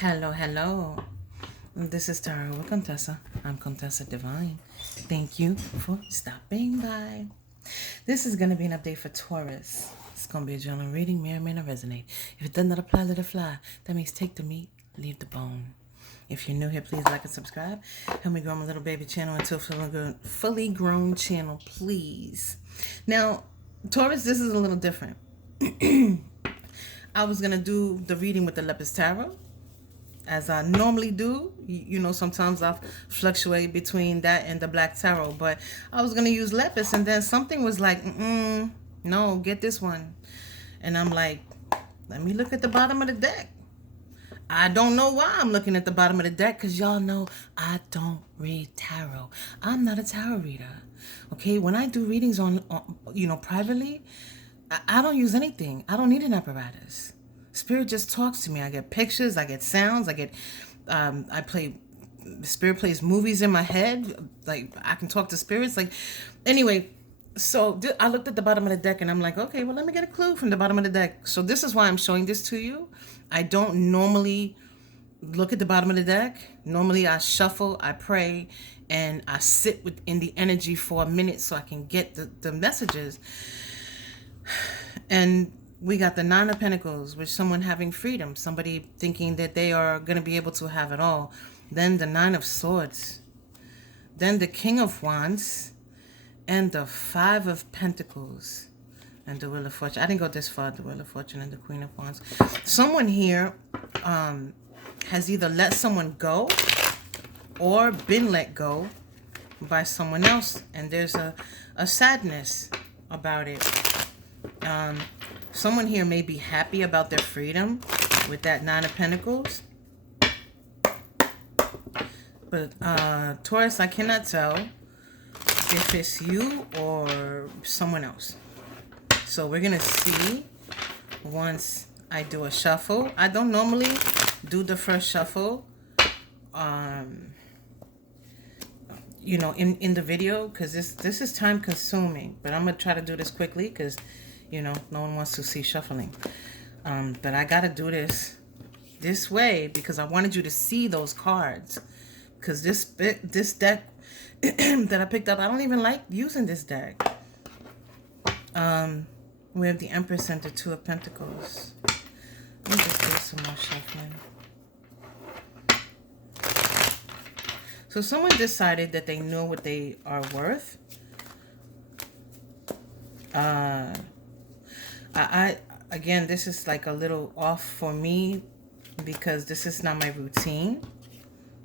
Hello, hello. This is Tara with Contessa. I'm Contessa Divine. Thank you for stopping by. This is going to be an update for Taurus. It's going to be a general reading, may or may not resonate. If it does not apply, let it fly. That means take the meat, leave the bone. If you're new here, please like and subscribe. Help me grow my little baby channel into a fully grown channel, please. Now, Taurus, this is a little different. I was going to do the reading with the Lepus Tarot, as I normally do. You know, sometimes I fluctuate between that and the Black Tarot, but I was going to use Lepus, and then something was like, no, get this one. And I'm like, let me look at the bottom of the deck. I don't know why I'm looking at the bottom of the deck, because y'all know I don't read tarot. I'm not a tarot reader. Okay, when I do readings on privately, I don't use anything. I don't need an apparatus. Spirit just talks to me. I get pictures, I get sounds, Spirit plays movies in my head. Like, I can talk to spirits. Like, anyway, so I looked at the bottom of the deck and I'm like, okay, well, let me get a clue from the bottom of the deck. So this is why I'm showing this to you. I don't normally look at the bottom of the deck. Normally I shuffle, I pray, and I sit within the energy for a minute so I can get the messages. And we got the Nine of Pentacles, with someone having freedom, somebody thinking that they are going to be able to have it all. Then the Nine of Swords. Then the King of Wands. And the Five of Pentacles. And the Wheel of Fortune. I didn't go this far, the Wheel of Fortune and the Queen of Wands. Someone here has either let someone go or been let go by someone else. And there's a sadness about it. Someone here may be happy about their freedom with that Nine of Pentacles. But Taurus, I cannot tell if it's you or someone else. So we're going to see once I do a shuffle. I don't normally do the first shuffle in the video, because this is time consuming. But I'm going to try to do this quickly because no one wants to see shuffling. But I got to do this way because I wanted you to see those cards. Because this deck that I picked up, I don't even like using this deck. We have the Empress and the Two of Pentacles. Let me just do some more shuffling. So someone decided that they know what they are worth. Again, this is like a little off for me because this is not my routine.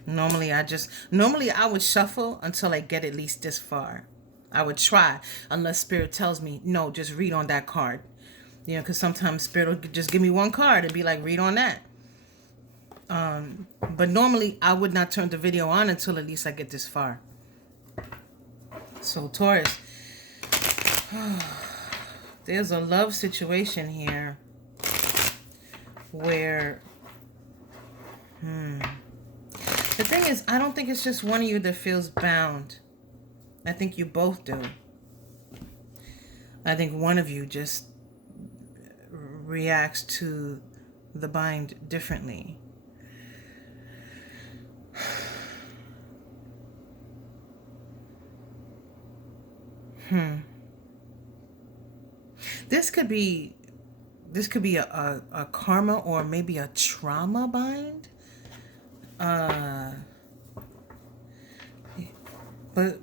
Normally I would shuffle until I get at least this far. I would try, unless Spirit tells me, no, just read on that card. Because sometimes Spirit will just give me one card and be like, read on that. But normally I would not turn the video on until at least I get this far. So Taurus, there's a love situation here where, the thing is, I don't think it's just one of you that feels bound. I think you both do. I think one of you just reacts to the bind differently. This could be a karma or maybe a trauma bind. But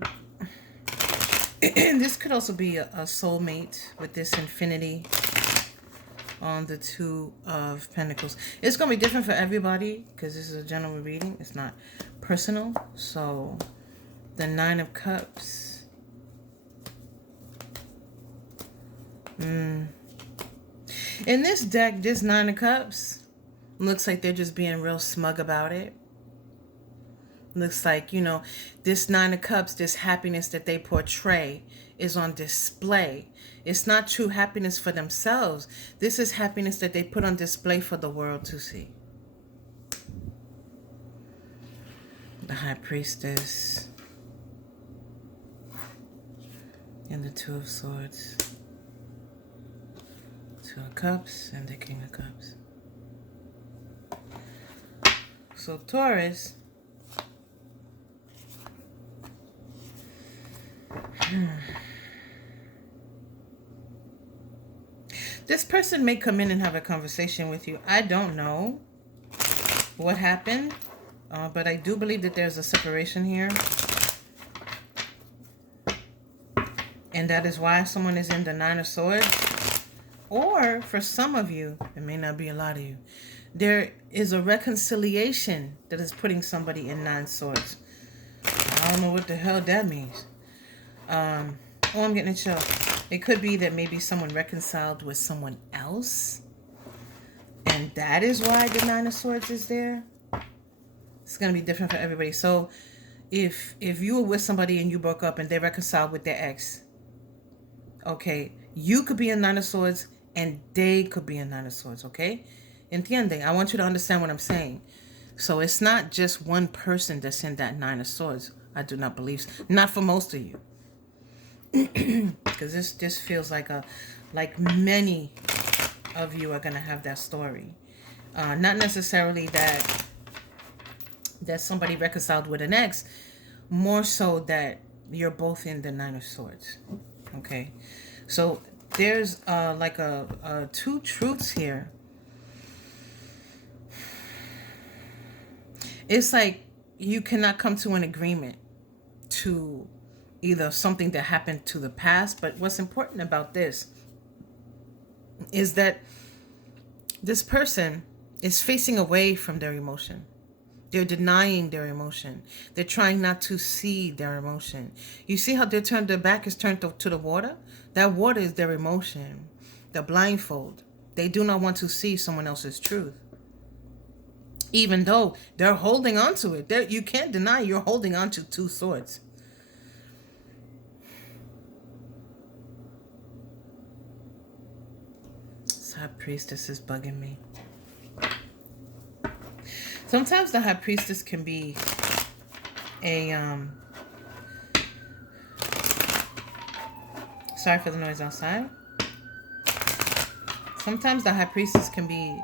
this could also be a soulmate with this infinity on the Two of Pentacles. It's going to be different for everybody because this is a general reading. It's not personal. So the Nine of Cups. In this deck, this Nine of Cups looks like they're just being real smug about it. Looks like, this Nine of Cups, this happiness that they portray is on display. It's not true happiness for themselves. This is happiness that they put on display for the world to see. The High Priestess. And the Two of Swords. Two of Cups and the King of Cups. So Taurus, this person may come in and have a conversation with you. I don't know what happened, but I do believe that there's a separation here. And that is why someone is in the Nine of Swords. Or for some of you, it may not be a lot of you, there is a reconciliation that is putting somebody in Nine Swords. I don't know what the hell that means. Oh, I'm getting a chill. It could be that maybe someone reconciled with someone else. And that is why the Nine of Swords is there. It's going to be different for everybody. So if you were with somebody and you broke up and they reconciled with their ex, okay, you could be in Nine of Swords and they could be in Nine of Swords, okay? Entiende? I want you to understand what I'm saying. So it's not just one person that's in that Nine of Swords. I do not believe so. Not for most of you. Because this just feels like many of you are going to have that story. Not necessarily that somebody reconciled with an ex, more so that you're both in the Nine of Swords. Okay, so there's two truths here. It's like you cannot come to an agreement to either something that happened to the past, but what's important about this is that this person is facing away from their emotion. They're denying their emotion. They're trying not to see their emotion. You see how their back is turned to the water? That water is their emotion. The blindfold. They do not want to see someone else's truth. Even though they're holding on to it. You can't deny you're holding on to two swords. This High Priestess is bugging me. Sometimes the High Priestess can be a sorry for the noise outside. Sometimes the High Priestess can be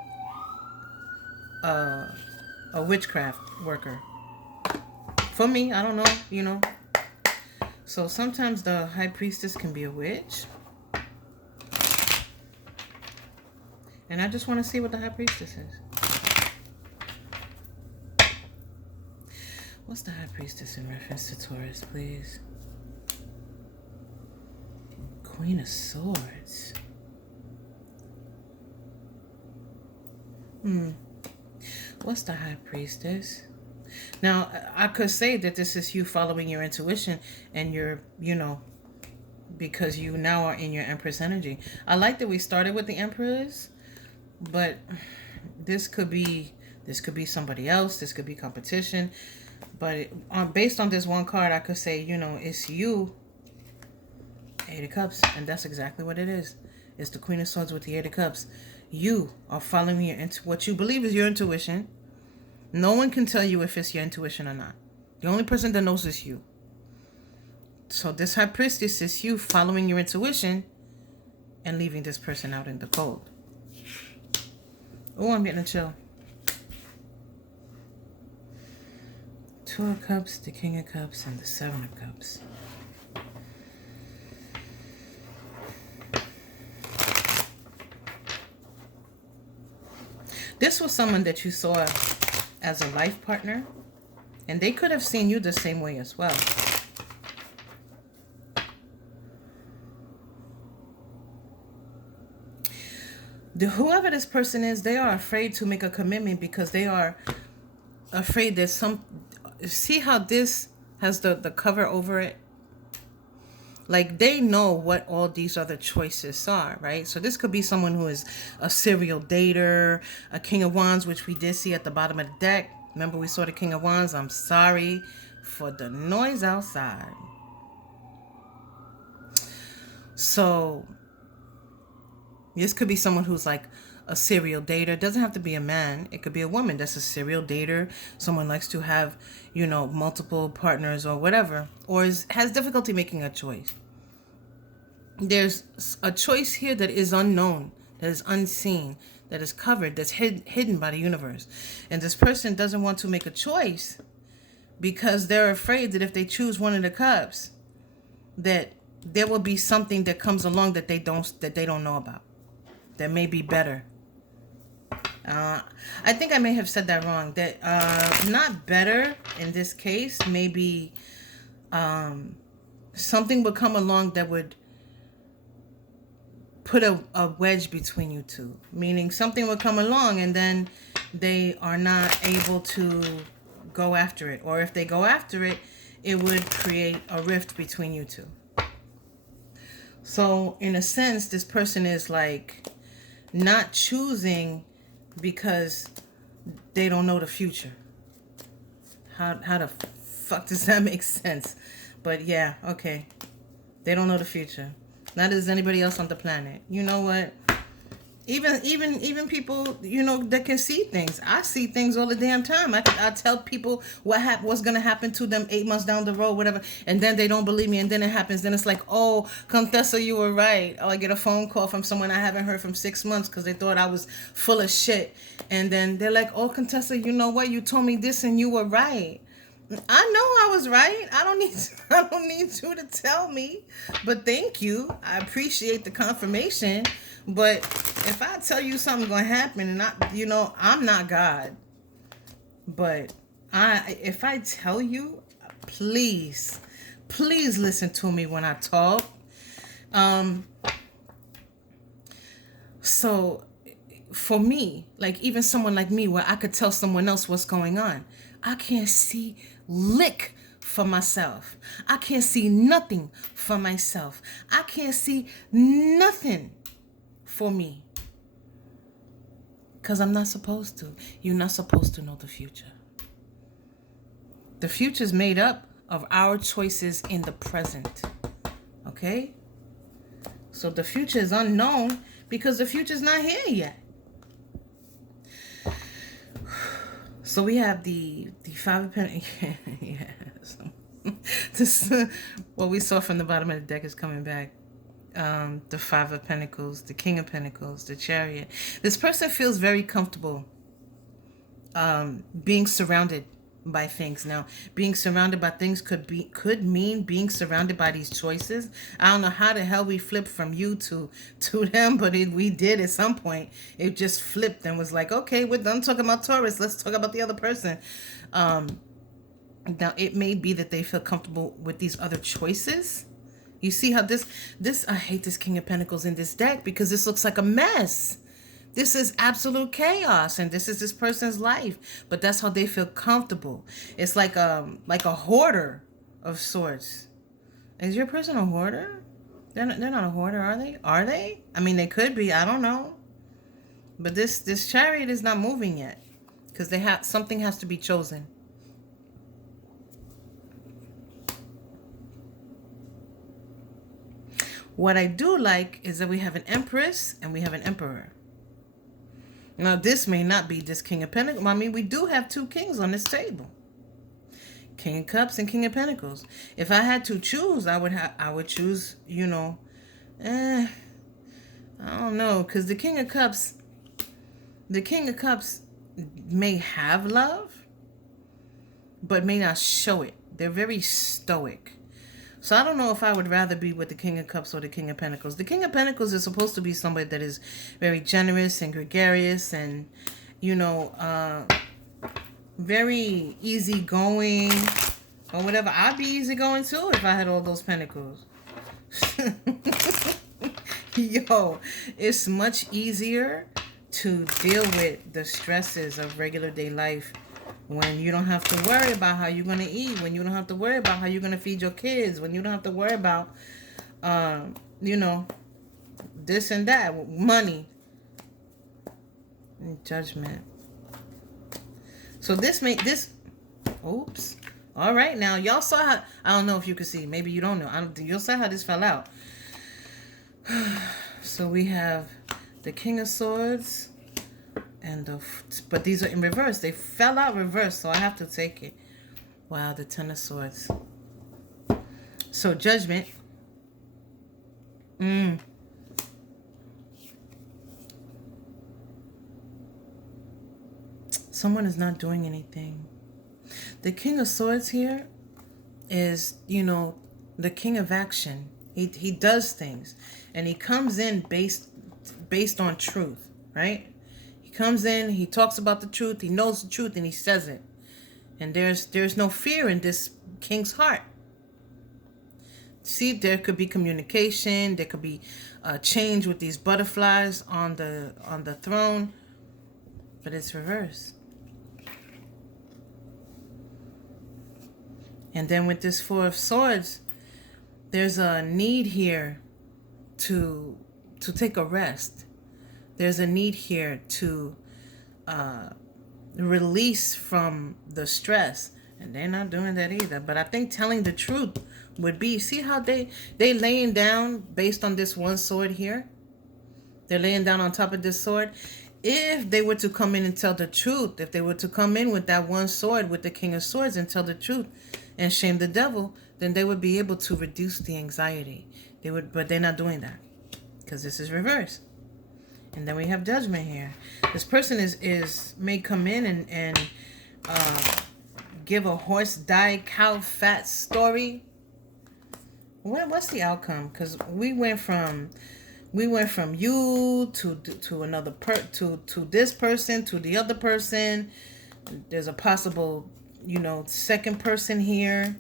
a witchcraft worker. For me, I don't know, So sometimes the High Priestess can be a witch. And I just want to see what the High Priestess is. What's the High Priestess in reference to Taurus, please? Queen of Swords. What's the High Priestess? Now, I could say that this is you following your intuition and you're, because you now are in your Empress energy. I like that we started with the Empress, but this could be somebody else. This could be competition. But based on this one card, I could say, it's you, Eight of Cups. And that's exactly what it is. It's the Queen of Swords with the Eight of Cups. You are following what you believe is your intuition. No one can tell you if it's your intuition or not. The only person that knows is you. So this High Priestess is you following your intuition and leaving this person out in the cold. Oh, I'm getting a chill. Two of Cups, the King of Cups, and the Seven of Cups. This was someone that you saw as a life partner, and they could have seen you the same way as well. Whoever this person is, they are afraid to make a commitment because they are afraid there's some... See how this has the cover over it? Like, they know what all these other choices are, right? So this could be someone who is a serial dater, a King of Wands, which we did see at the bottom of the deck. Remember, we saw the King of Wands. I'm sorry for the noise outside. So this could be someone who's like a serial dater. It doesn't have to be a man. It could be a woman that's a serial dater. Someone likes to have, multiple partners or whatever, or has difficulty making a choice. There's a choice here that is unknown, that is unseen, that is covered, that's hidden by the universe. And this person doesn't want to make a choice because they're afraid that if they choose one of the cups, that there will be something that comes along that they don't know about, that may be better. I think I may have said that wrong. That not better in this case. Maybe something would come along that would put a wedge between you two. Meaning something would come along and then they are not able to go after it. Or if they go after it, it would create a rift between you two. So in a sense, this person is like not choosing because they don't know the future. How the fuck does that make sense? But yeah, okay. They don't know the future. Not as anybody else on the planet. You know what? Even people, you know, that can see things. I see things all the damn time. I tell people what's gonna happen to them 8 months down the road, whatever, and then they don't believe me, and then it happens. Then it's like, oh, Contessa, you were right. Oh, I get a phone call from someone I haven't heard from 6 months because they thought I was full of shit, and then they're like, oh, Contessa, you know what? You told me this, and you were right. I know I was right. I don't need you to tell me. But thank you. I appreciate the confirmation. But if I tell you something's gonna happen, and I'm not God. But if I tell you, please listen to me when I talk. So for me, like even someone like me, where I could tell someone else what's going on, I can't see lick for myself. I can't see nothing for myself. I can't see nothing for me. Because I'm not supposed to. You're not supposed to know the future. The future is made up of our choices in the present. Okay? So the future is unknown because the future is not here yet. So we have the Five of Pentacles. Yes. This, what we saw from the bottom of the deck is coming back. The Five of Pentacles, the King of Pentacles, the Chariot. This person feels very comfortable being surrounded by things. Now, being surrounded by things could mean being surrounded by these choices. I don't know how the hell we flipped from you to them, but we did at some point. It just flipped and was like, okay, we're done talking about Taurus. Let's talk about the other person. Now, it may be that they feel comfortable with these other choices. You see how this I hate this King of Pentacles in this deck because this looks like a mess. This is absolute chaos, and this is this person's life. But that's how they feel comfortable. It's like a hoarder of sorts. Is your person a hoarder? They're not a hoarder, are they? Are they? I mean, they could be. I don't know. But this Chariot is not moving yet because something has to be chosen. What I do like is that we have an Empress and we have an Emperor. Now, this may not be this King of Pentacles. I mean, we do have two kings on this table. King of Cups and King of Pentacles. If I had to choose, I would choose, I don't know, because the King of Cups may have love, but may not show it. They're very stoic. So I don't know if I would rather be with the King of Cups or the King of Pentacles. The King of Pentacles is supposed to be somebody that is very generous and gregarious and, very easygoing or whatever. I'd be easygoing too if I had all those pentacles. Yo, it's much easier to deal with the stresses of regular day life when you don't have to worry about how you're going to eat, when you don't have to worry about how you're going to feed your kids, when you don't have to worry about, this and that, money, and judgment. So oops. All right, now, y'all saw how, I don't know if you can see, maybe you don't know. You'll see how this fell out. So we have the King of Swords. But these are in reverse. They fell out reverse, so I have to take it. Wow, the Ten of Swords. So Judgment. Someone is not doing anything. The King of Swords here is, the king of action. He does things, and he comes in based on truth, right? He comes in, he talks about the truth, he knows the truth, and he says it. And there's no fear in this king's heart. See, there could be communication, there could be change with these butterflies on the throne, but it's reversed. And then with this Four of Swords, there's a need here to take a rest. There's a need here to release from the stress. And they're not doing that either. But I think telling the truth would be, see how they laying down based on this one sword here? They're laying down on top of this sword. If they were to come in and tell the truth, if they were to come in with that one sword, with the King of Swords, and tell the truth and shame the devil, then they would be able to reduce the anxiety. They would, but they're not doing that because this is reversed. And then we have Judgment here. This person may come in and give a horse died cow fat story. What's the outcome? Because we went from you to another to this person, to the other person. There's a possible, second person here.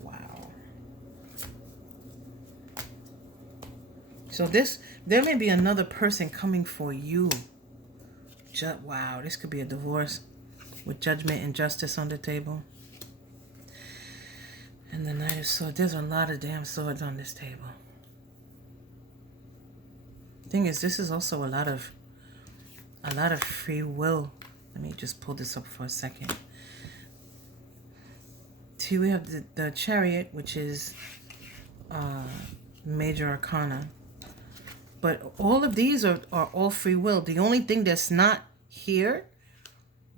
Wow. So there may be another person coming for you. Wow, this could be a divorce with Judgment and Justice on the table. And the Knight of Swords. There's a lot of damn swords on this table. Thing is, this is also a lot of free will. Let me just pull this up for a second. See, we have the Chariot, which is major arcana. But all of these are all free will. The only thing that's not here,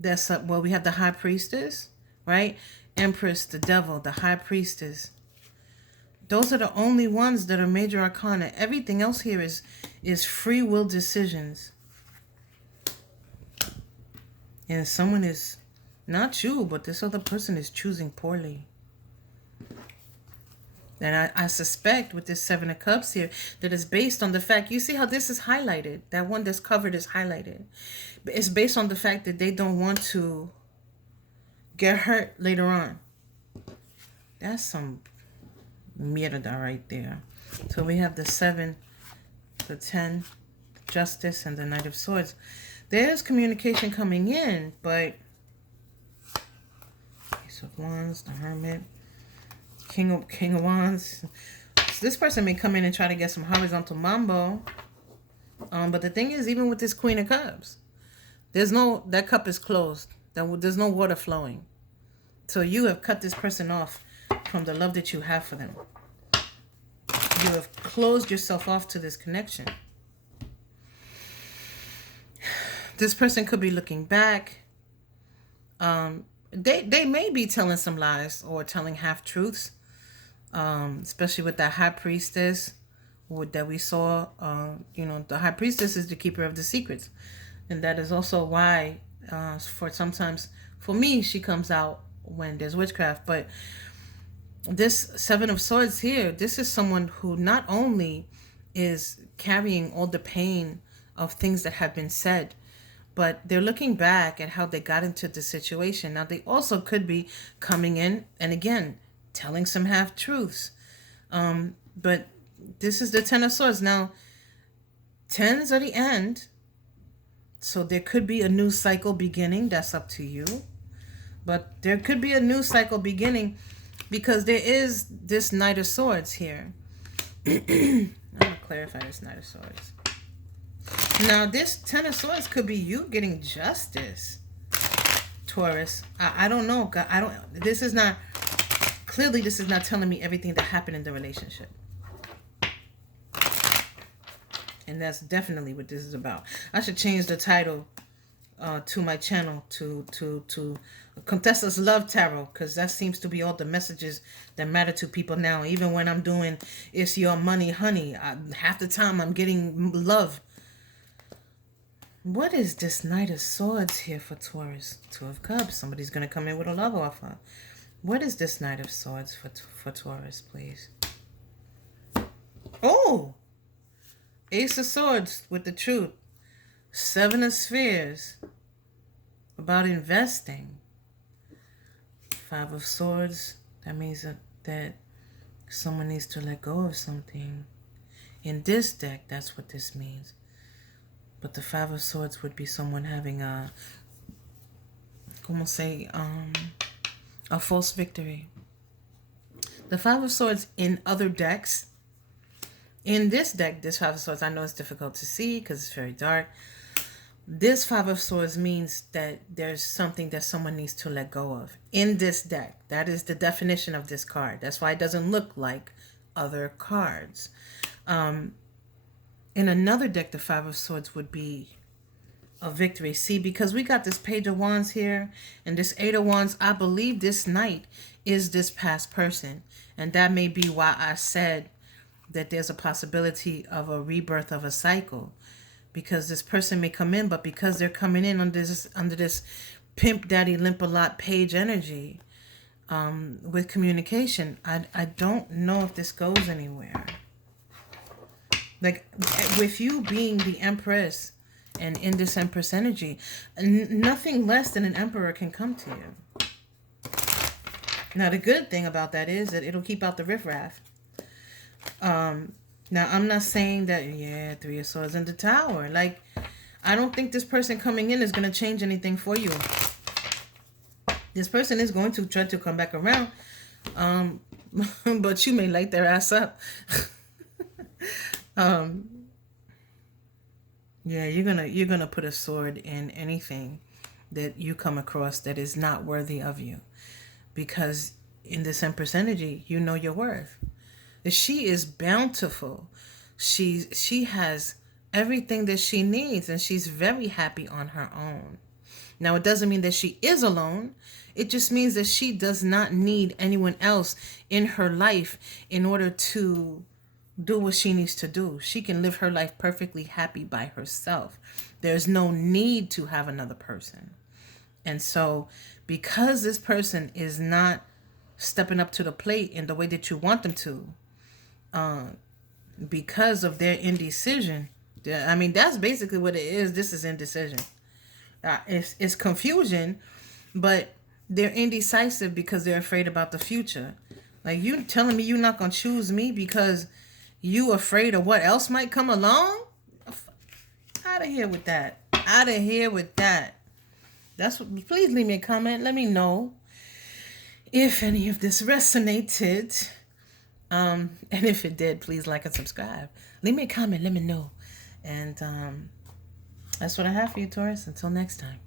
we have the High Priestess, right? Empress, the Devil, the High Priestess. Those are the only ones that are major arcana. Everything else here is free will decisions. And someone is, not you, but this other person is choosing poorly. And I suspect with this Seven of Cups here that it's based on the fact, you see how this is highlighted? That one that's covered is highlighted. It's based on the fact that they don't want to get hurt later on. That's some mierda right there. So we have the 7, the 10, Justice, and the Knight of Swords. There's communication coming in, but Ace of Wands, the Hermit, King of Wands. So this person may come in and try to get some horizontal mambo. But the thing is, even with this Queen of Cups, that cup is closed. There's no water flowing. So you have cut this person off from the love that you have for them. You have closed yourself off to this connection. This person could be looking back. They may be telling some lies or telling half-truths, especially with that High Priestess that we saw. The High Priestess is the keeper of the secrets. And that is also why, for me, she comes out when there's witchcraft. But this Seven of Swords here, this is someone who not only is carrying all the pain of things that have been said, but they're looking back at how they got into the situation. Now, they also could be coming in and, again, telling some half-truths. But this is the Ten of Swords. Now, tens are the end. So there could be a new cycle beginning. That's up to you. But there could be a new cycle beginning because there is this Knight of Swords here. I'm going to clarify this Knight of Swords. Now, this Ten of Swords could be you getting justice, Taurus. I don't know. This is not telling me everything that happened in the relationship. And that's definitely what this is about. I should change the title to my channel to Contessa's Love Tarot, because that seems to be all the messages that matter to people now. Even when I'm doing It's Your Money, Honey, half the time I'm getting love. What is this Knight of Swords here for Taurus? Two of Cups. Somebody's going to come in with a love offer. What is this Knight of Swords for Taurus, please? Oh! Ace of Swords with the truth. Seven of Spheres. About investing. Five of Swords. That means that someone needs to let go of something. In this deck, that's what this means. But the Five of Swords would be someone having a, a false victory. The Five of Swords in other decks. In this deck, this Five of Swords, I know it's difficult to see because it's very dark. This Five of Swords means that there's something that someone needs to let go of. In this deck, that is the definition of this card. That's why it doesn't look like other cards. In another deck, the Five of Swords would be a victory. See, because we got this Page of Wands here and this Eight of Wands, I believe this Knight is this past person. And that may be why I said that there's a possibility of a rebirth of a cycle. Because this person may come in, but because they're coming in under this Pimp Daddy Limp-a-Lot page energy with communication, I don't know if this goes anywhere. Like, with you being the Empress and in this Empress energy, nothing less than an Emperor can come to you. Now, the good thing about that is that it'll keep out the riffraff. Now, I'm not saying that, yeah, Three of Swords in the Tower. Like, I don't think this person coming in is going to change anything for you. This person is going to try to come back around, but you may light their ass up. Yeah, you're gonna put a sword in anything that you come across that is not worthy of you, because in this Empress energy, you know your worth. She is bountiful. She has everything that she needs, and she's very happy on her own. Now, it doesn't mean that she is alone. It just means that she does not need anyone else in her life in order to do what she needs to do. She can live her life perfectly happy by herself. There's no need to have another person. And so, because this person is not stepping up to the plate in the way that you want them to, because of their indecision, I mean, that's basically what it is. This is indecision. It's confusion, but they're indecisive because they're afraid about the future. Like, you telling me you're not going to choose me because you afraid of what else might come along? Out of here with that. Out of here with that. That's what. Please leave me a comment. Let me know if any of this resonated. And if it did, please like and subscribe. Leave me a comment. Let me know. And that's what I have for you, Taurus. Until next time.